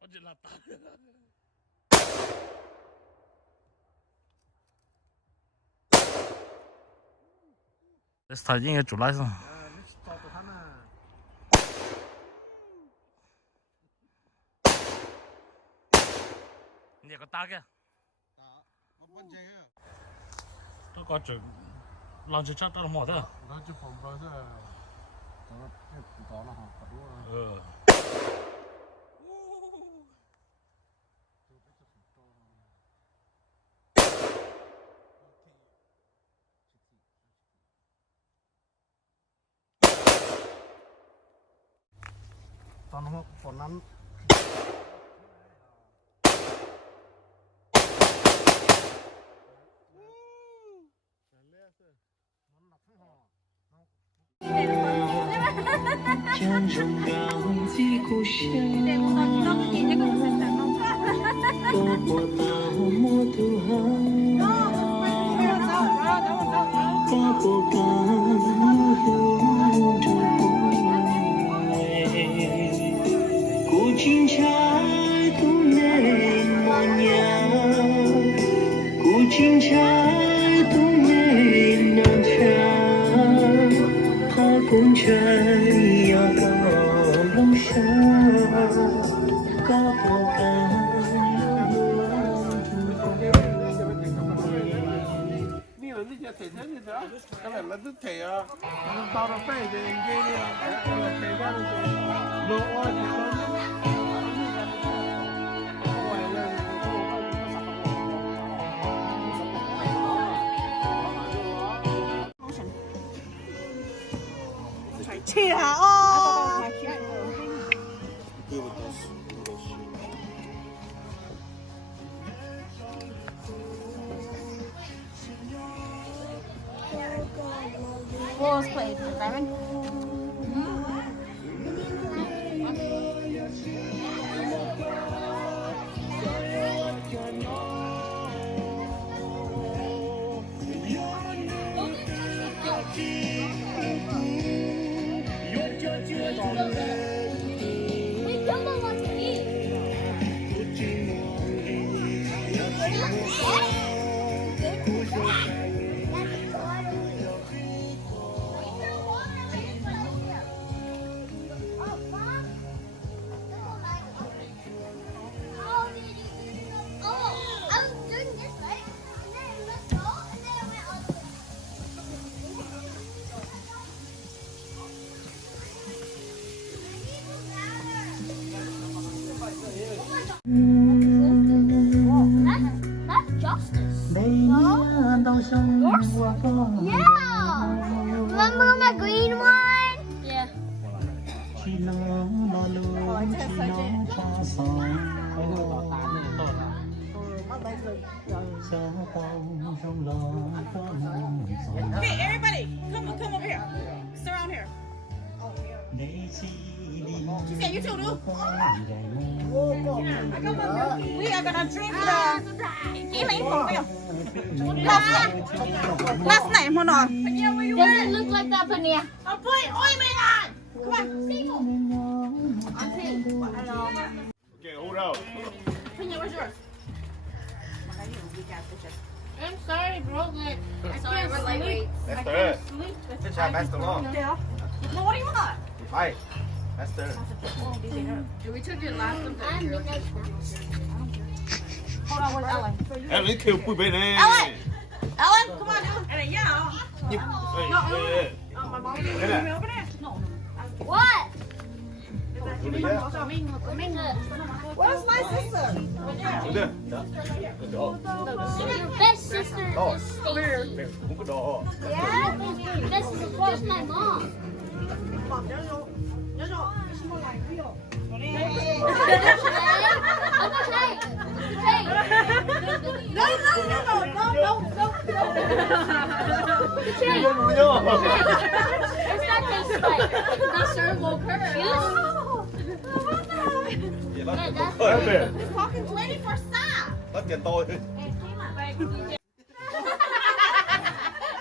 我只拉大。这是他应该做来着。你个打个。这个就浪起车到了么的。那就放不是，这个太枯燥了哈，不多了。ตอนนั้นฝนนั้น切啊！哦。What plate, Simon? Yeah! Remember my green one? Yeah. Okay, everybody, come over here. Sit around here. She said you too, do? We are gonna drink the healing from them. Last night, hold on. Does it look like that, Pania? I'll put ointment on. Come on, Okay, hold out. Pania, where's yours? I'm sorry, bro. Like, Sorry, we're lightweight. Master, good job, Master Long. No, what do you want? Hi, Master. We took your last one. I'm midnight. Hold on, where's Ellen? Em lấy kêu bụi bên này. Ellen, come on, dude. And then, yeah. Nhịp. Cái này. What? Where's my sister? Đúng chưa? Your best sister is Stacy. Cũng có đồ. Yeah? This is just my mom. It's not tastes like. Not servable curd. He's talking 24 stop. Tất tiền tôi.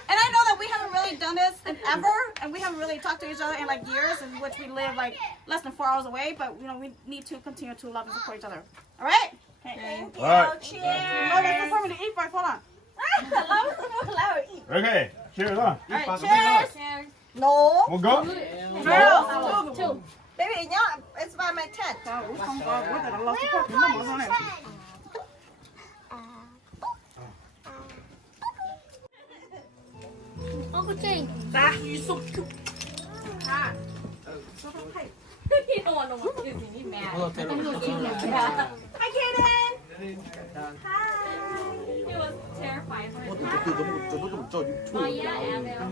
And I know that we haven't really done this than ever, and we haven't really talked to each other in like years, in which we live like less than 4 hours away. But you know, we need to continue to love and support each other. All right? Okay. All right. Cheers. No, that's for me to eat first. Hold on. Okay. Cheers, huh? All right. Cheers. Cheers. No. We'll go. Girls. Two. Baby, yeah, it's by my tent. Uncle Jane. You're so cute. You don't want no more kids and you mad. Hi, Kaden. Hi. It was terrifying for him. Oh, yeah, Annabelle.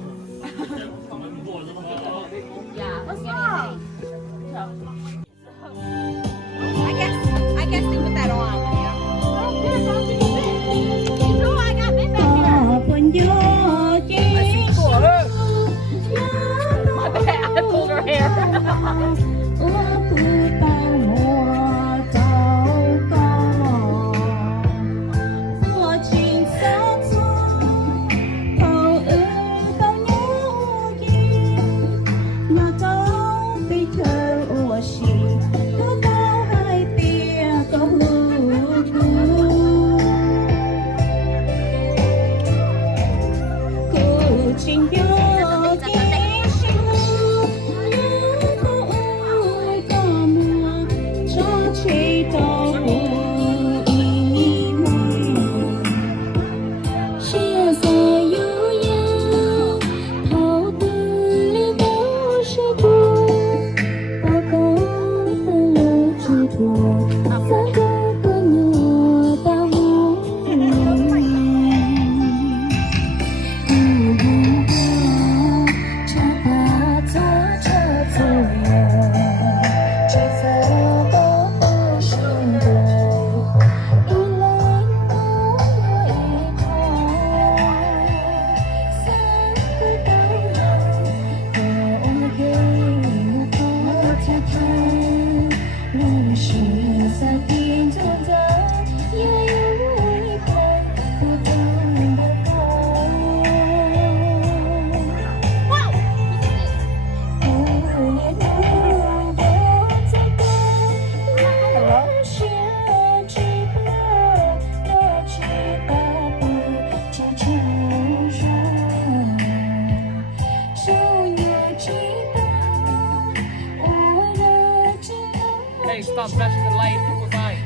Yeah. What's up? I guess they put that on. Oh, I got bit back here. My bad. I pulled her hair. Hey, stop flashing the light in people's eyes.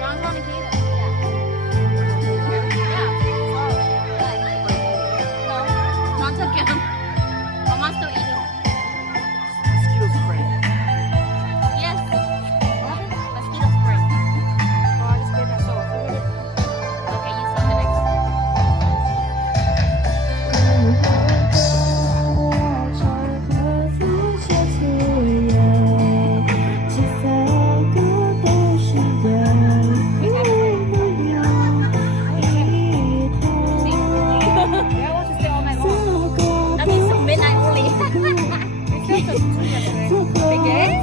Sean's on the kid. No, Sean took him. Mama's still eating. Mosquito spray. Yes. Mosquito spray. Oh, I just gave that so. Okay, you saw the next. Yeah, I want to stay all night long. That means till midnight only. The game?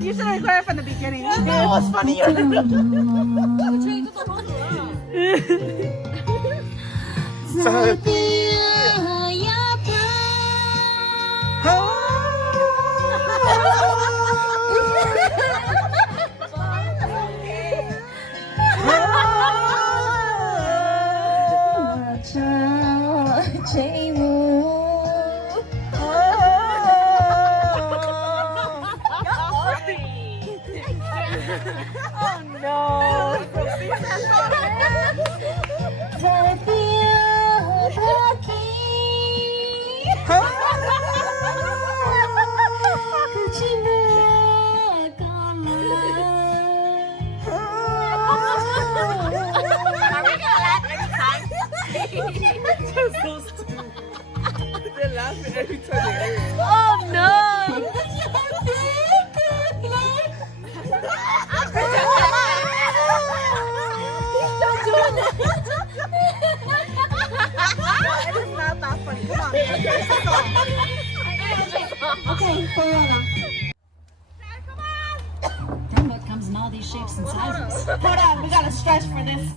You should have recorded from the beginning. That was funnier. Oh no! It is not that funny. Come on. Okay, for real now. Then what comes in all these shapes and sizes? Hold on, we gotta stretch for this.